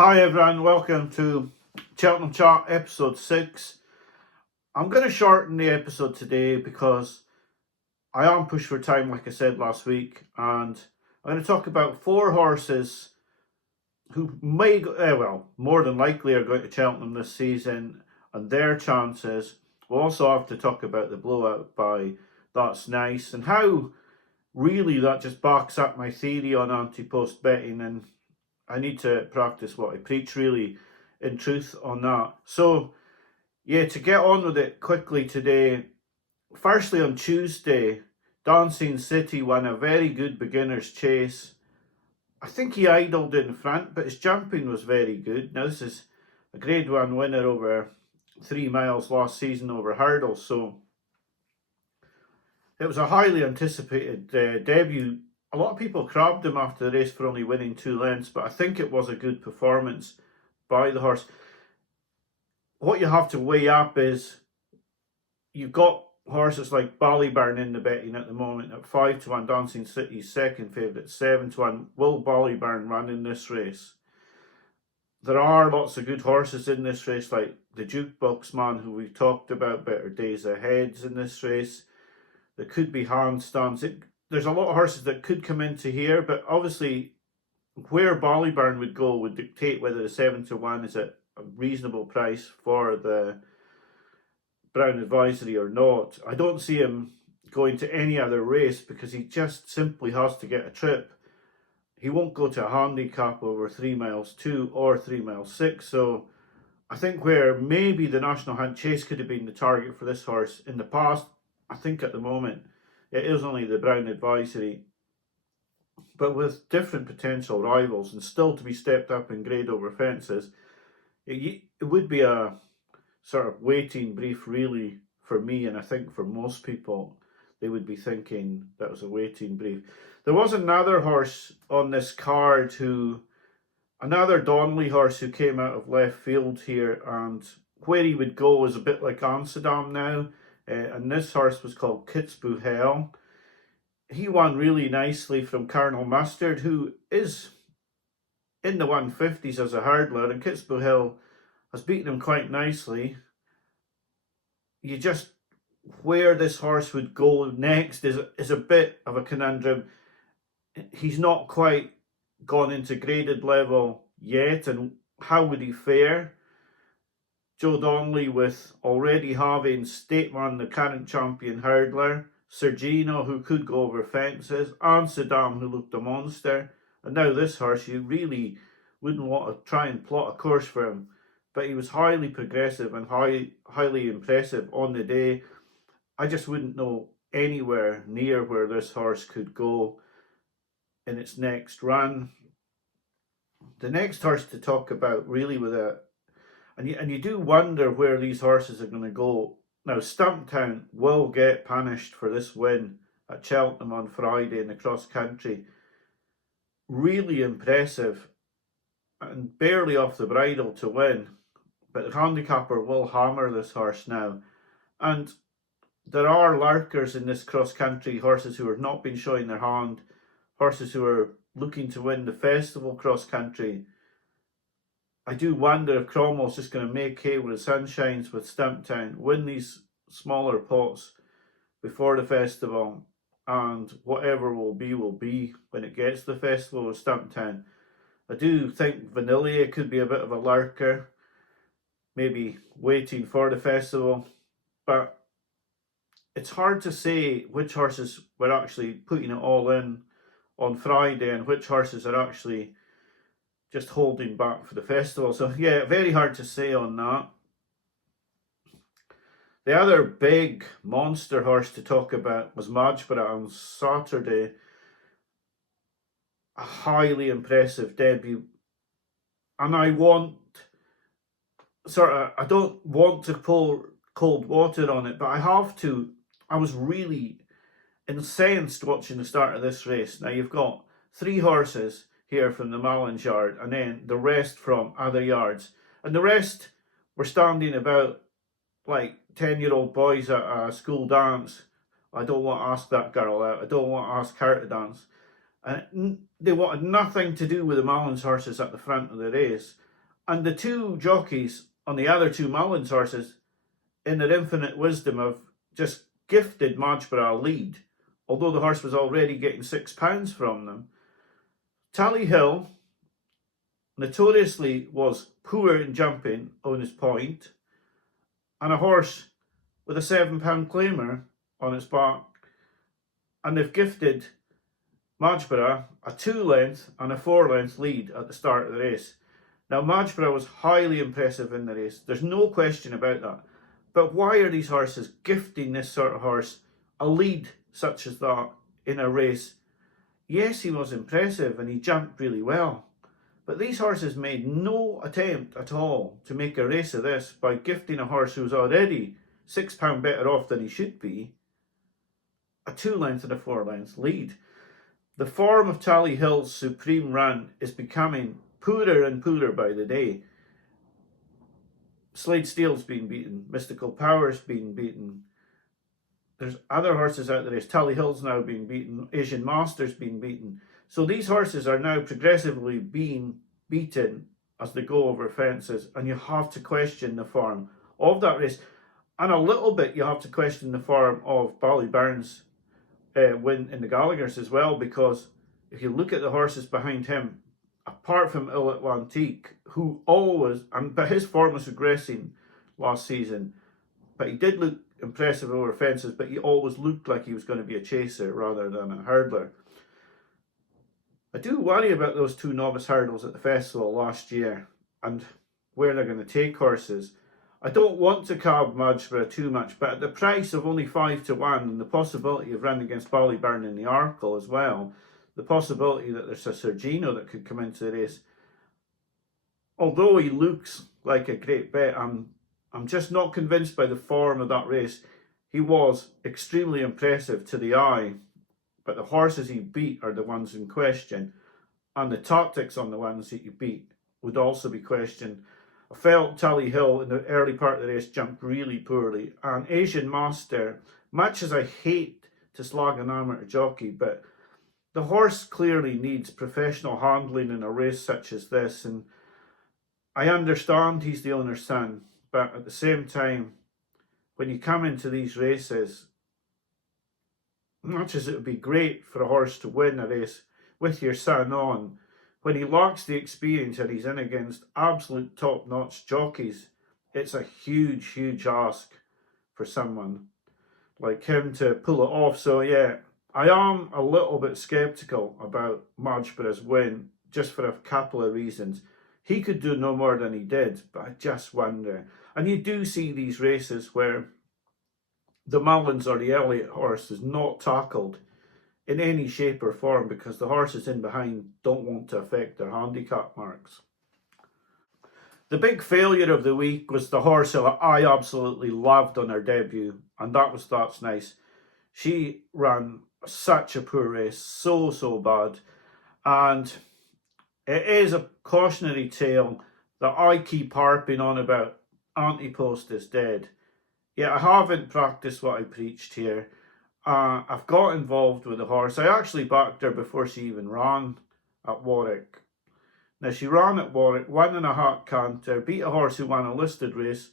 Hi everyone, welcome to Cheltenham Chat episode 6. I'm going to shorten the episode today because I am pushed for time, like I said last week, and I'm going to talk about 4 horses who may, more than likely are going to Cheltenham this season and their chances. We'll also have to talk about the blowout by That's Nice and how really that just backs up my theory on anti-post betting, and I need to practice what I preach, really, in truth, on that. So, yeah, to get on with it quickly today, firstly on Tuesday, Dancing City won a very good beginner's chase. I think he idled in front, but his jumping was very good. Now, this is a Grade 1 winner over 3 miles last season over hurdles, so it was a highly anticipated debut. A lot of people crabbed him after the race for only winning 2 lengths, but I think it was a good performance by the horse. What you have to weigh up is you've got horses like Ballyburn in the betting at the moment at 5-1, Dancing City's second favourite, 7-1. Will Ballyburn run in this race? There are lots of good horses in this race, like the Jukebox Man, who we've talked about, Better Days Ahead's in this race. There could be handstands. There's a lot of horses that could come into here, but obviously where Ballyburn would go would dictate whether the 7-1 is at a reasonable price for the Brown Advisory or not. I don't see him going to any other race because he just simply has to get a trip. He won't go to a handicap over 3 miles 2 or 3 miles 6. So I think where maybe the National Hunt Chase could have been the target for this horse in the past, I think at the moment it is only the Brown Advisory, but with different potential rivals and still to be stepped up in grade over fences, it would be a sort of waiting brief really for me, and I think for most people they would be thinking that was a waiting brief. There was another horse on this card another Donnelly horse who came out of left field here, and where he would go is a bit like Amsterdam now. And this horse was called Kitzbühel Hell. He won really nicely from Colonel Mustard, who is in the 150s as a hurdler, and Kitzbühel Hell has beaten him quite nicely. You just, where this horse would go next is a bit of a conundrum. He's not quite gone into graded level yet, and how would he fare? Joe Donnelly with already having Stateman, the current champion hurdler, Sergino, who could go over fences, Amsterdam, who looked a monster, and now this horse, you really wouldn't want to try and plot a course for him, but he was highly progressive and highly impressive on the day. I just wouldn't know anywhere near where this horse could go in its next run. The next horse to talk about really with and you do wonder where these horses are going to go. Now, Stumptown will get punished for this win at Cheltenham on Friday in the cross country. Really impressive and barely off the bridle to win. But the handicapper will hammer this horse now. And there are lurkers in this cross country, horses who have not been showing their hand, horses who are looking to win the festival cross country. I do wonder if Cromwell's just going to make hay with the sunshines with Stumptown, win these smaller pots before the festival, and whatever will be when it gets to the festival with Stumptown. I do think Vanillier could be a bit of a lurker, maybe waiting for the festival, but it's hard to say which horses were actually putting it all in on Friday and which horses are actually just holding back for the festival. So yeah, very hard to say on that. The other big monster horse to talk about was Majborough on Saturday. A highly impressive debut. And I don't want to pour cold water on it, but I have to. I was really incensed watching the start of this race. Now you've got 3 horses here from the Malins yard, and then the rest from other yards, and the rest were standing about like 10-year-old boys at a school dance. I don't want to ask that girl out, I don't want to ask her to dance, and they wanted nothing to do with the Malins horses at the front of the race. And the two jockeys on the other two Mullins horses, in their infinite wisdom, have just gifted Majborough a lead, although the horse was already getting £6 from them. Tally Hill notoriously was poor in jumping on his point, and a horse with a £7 claimer on its back, and they've gifted Majborough a 2-length and a 4-length lead at the start of the race. Now, Majborough was highly impressive in the race. There's no question about that. But why are these horses gifting this sort of horse a lead such as that in a race? Yes, he was impressive and he jumped really well. But these horses made no attempt at all to make a race of this by gifting a horse who's already £6 better off than he should be a 2-length and a 4-length lead. The form of Tally Hill's supreme run is becoming poorer and poorer by the day. Slade Steele's been beaten, Mystical Power's been beaten. There's other horses out there. Tally Hill's now been beaten, Asian Master's been beaten. So these horses are now progressively being beaten as they go over fences, and you have to question the form of that race. And a little bit you have to question the form of Ballyburns win in the Gallaghers as well, because if you look at the horses behind him, apart from Elliott, who always, but his form was regressing last season, but he did look impressive over fences, but he always looked like he was going to be a chaser rather than a hurdler. I do worry about those two novice hurdles at the festival last year and where they're going to take horses. I don't want to carb Majborough too much, but at the price of only 5-1 and the possibility of running against Ballyburn in the Arkle as well, the possibility that there's a Sergino that could come into the race, although he looks like a great bet, I'm just not convinced by the form of that race. He was extremely impressive to the eye, but the horses he beat are the ones in question, and the tactics on the ones that you beat would also be questioned. I felt Tally Hill in the early part of the race jumped really poorly, and Asian Master, much as I hate to slag an amateur jockey, but the horse clearly needs professional handling in a race such as this, and I understand he's the owner's son, but at the same time, when you come into these races, much as it would be great for a horse to win a race with your son on, when he lacks the experience and he's in against absolute top-notch jockeys, it's a huge, huge ask for someone like him to pull it off. So yeah, I am a little bit sceptical about Majborough's win, just for a couple of reasons. He could do no more than he did, but I just wonder. And you do see these races where the Mullins or the Elliott horse is not tackled in any shape or form because the horses in behind don't want to affect their handicap marks. The big failure of the week was the horse who I absolutely loved on her debut, and that was That's Nice. She ran such a poor race, so bad, and it is a cautionary tale that I keep harping on about. Anti-post is dead. Yeah, I haven't practiced what I preached here. I've got involved with the horse. I actually backed her before she even ran at Warwick. Now, she ran at Warwick, won in a hat canter, beat a horse who won a listed race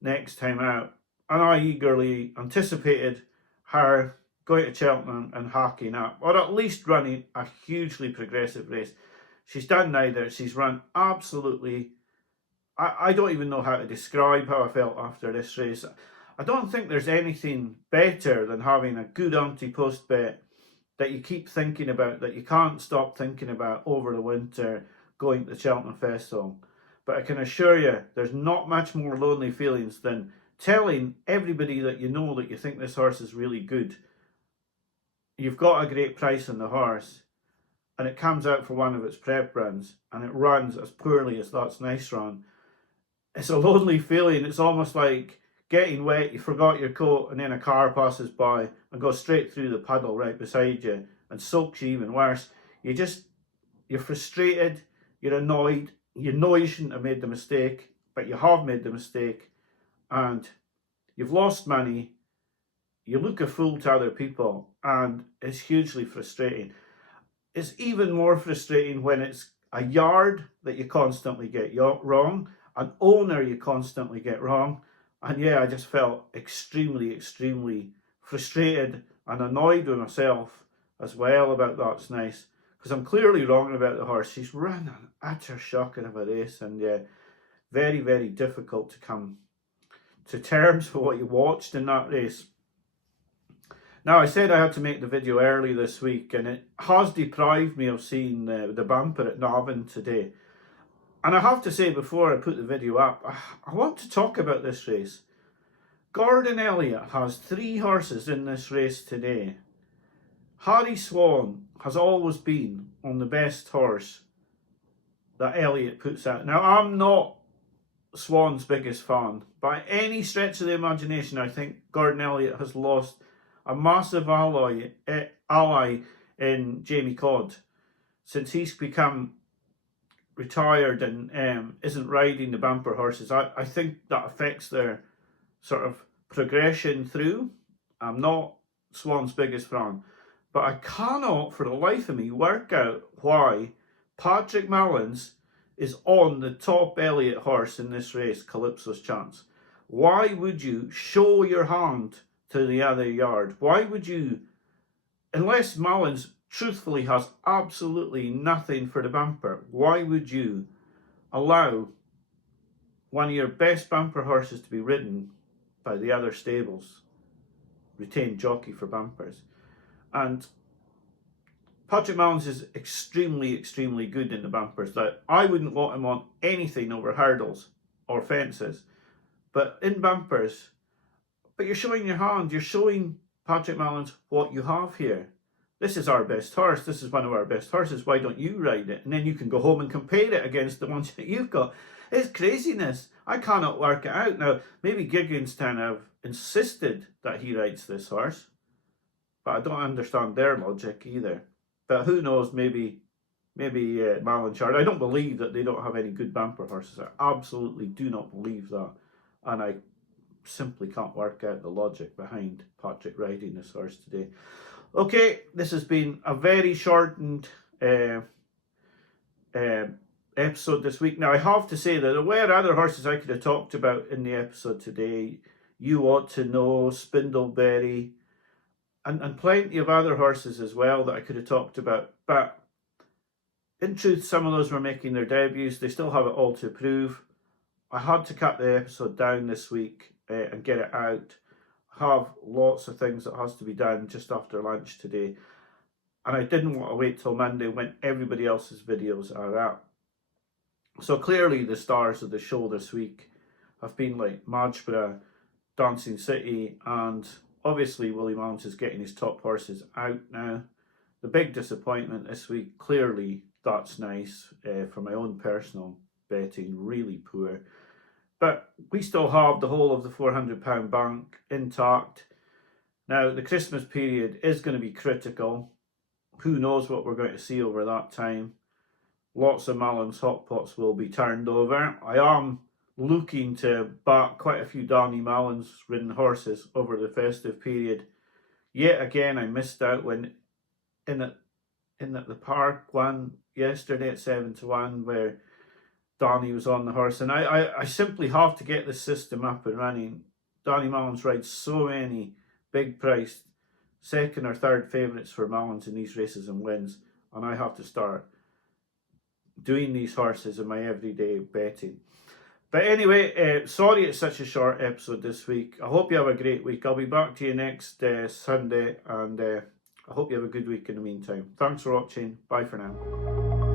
next time out, and I eagerly anticipated her going to Cheltenham and hacking up, or at least running a hugely progressive race. She's done neither. She's run absolutely... I don't even know how to describe how I felt after this race. I don't think there's anything better than having a good anti-post bet that you keep thinking about, that you can't stop thinking about over the winter going to the Cheltenham Festival. But I can assure you, there's not much more lonely feelings than telling everybody that you know that you think this horse is really good. You've got a great price on the horse, and it comes out for one of its prep runs, and it runs as poorly as That's Nice ran. It's a lonely feeling. It's almost like getting wet, you forgot your coat, and then a car passes by and goes straight through the puddle right beside you and soaks you even worse. You're frustrated, you're annoyed, you know you shouldn't have made the mistake, but you have made the mistake, and you've lost money, you look a fool to other people, and it's hugely frustrating. It's even more frustrating when it's a yard that you constantly get wrong, an owner you constantly get wrong. And yeah, I just felt extremely frustrated and annoyed with myself as well about That's Nice, because I'm clearly wrong about the horse. She's run an utter shocker of a race, and yeah, very difficult to come to terms with what you watched in that race. Now, I said I had to make the video early this week, and it has deprived me of seeing the bumper at Navan today. And I have to say, before I put the video up, I want to talk about this race. Gordon Elliott has 3 horses in this race today. Harry Swan has always been on the best horse that Elliott puts out. Now, I'm not Swan's biggest fan. By any stretch of the imagination, I think Gordon Elliott has lost a massive ally in Jamie Codd since he's become retired and isn't riding the bumper horses. I think that affects their sort of progression through. I'm not Swan's biggest fan, but I cannot for the life of me work out why Patrick Mullins is on the top Elliott horse in this race, Calypso's Chance. Why would you show your hand to the other yard? Why would you, unless Mullins truthfully has absolutely nothing for the bumper, why would you allow one of your best bumper horses to be ridden by the other stables retained jockey for bumpers? And Patrick Mullins is extremely good in the bumpers. That I wouldn't want him on anything over hurdles or fences, but in bumpers. But you're showing your hand. You're showing Patrick Mullins what you have here. This is our best horse. This is one of our best horses. Why don't you ride it? And then you can go home and compare it against the ones that you've got. It's craziness. I cannot work it out. Now, maybe Gigginstown have insisted that he rides this horse, but I don't understand their logic either. But who knows, maybe Mullins Shard. I don't believe that they don't have any good bumper horses. I absolutely do not believe that. And I simply can't work out the logic behind Patrick riding this horse today. Okay, this has been a very shortened episode this week. Now, I have to say that there were other horses I could have talked about in the episode today. You Ought to Know, Spindleberry, and plenty of other horses as well that I could have talked about. But in truth, some of those were making their debuts. They still have it all to prove. I had to cut the episode down this week and get it out. I have lots of things that has to be done just after lunch today. And I didn't want to wait till Monday when everybody else's videos are out. So clearly the stars of the show this week have been like Majborough, Dancing City, and obviously Willie Mullins is getting his top horses out now. The big disappointment this week, clearly That's Nice, for my own personal betting, really poor. But we still have the whole of the £400 bank intact. Now, the Christmas period is going to be critical. Who knows what we're going to see over that time. Lots of Mullins hot pots will be turned over. I am looking to back quite a few Danny Mullins ridden horses over the festive period. Yet again, I missed out when in at the park one yesterday at 7-1 where Danny was on the horse, and I simply have to get the system up and running. Danny Mullins rides so many big priced second or third favourites for Mullins in these races and wins, and I have to start doing these horses in my everyday betting. But anyway, sorry it's such a short episode this week. I hope you have a great week. I'll be back to you next Sunday, and I hope you have a good week in the meantime. Thanks for watching. Bye for now.